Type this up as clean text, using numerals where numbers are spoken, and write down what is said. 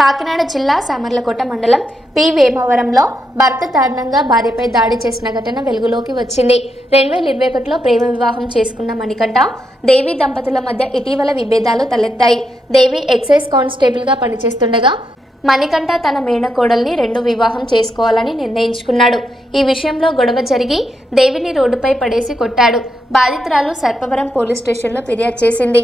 కాకినాడ జిల్లా సామర్లకోట మండలం పి వేమవరంలో భర్త దారుణంగా భార్యపై దాడి చేసిన ఘటన వెలుగులోకి వచ్చింది. 2021లో ప్రేమ వివాహం చేసుకున్న మణికంఠ, దేవి దంపతుల మధ్య ఇటీవల విభేదాలు తలెత్తాయి. దేవి ఎక్సైజ్ కానిస్టేబుల్ గా పనిచేస్తుండగా మణికంఠ తన మేనకోడల్ని రెండో వివాహం చేసుకోవాలని నిర్ణయించుకున్నాడు. ఈ విషయంలో గొడవ జరిగి దేవిని రోడ్డుపై పడేసి కొట్టాడు. బాధితురాలు సర్పవరం పోలీస్ స్టేషన్లో ఫిర్యాదు చేసింది.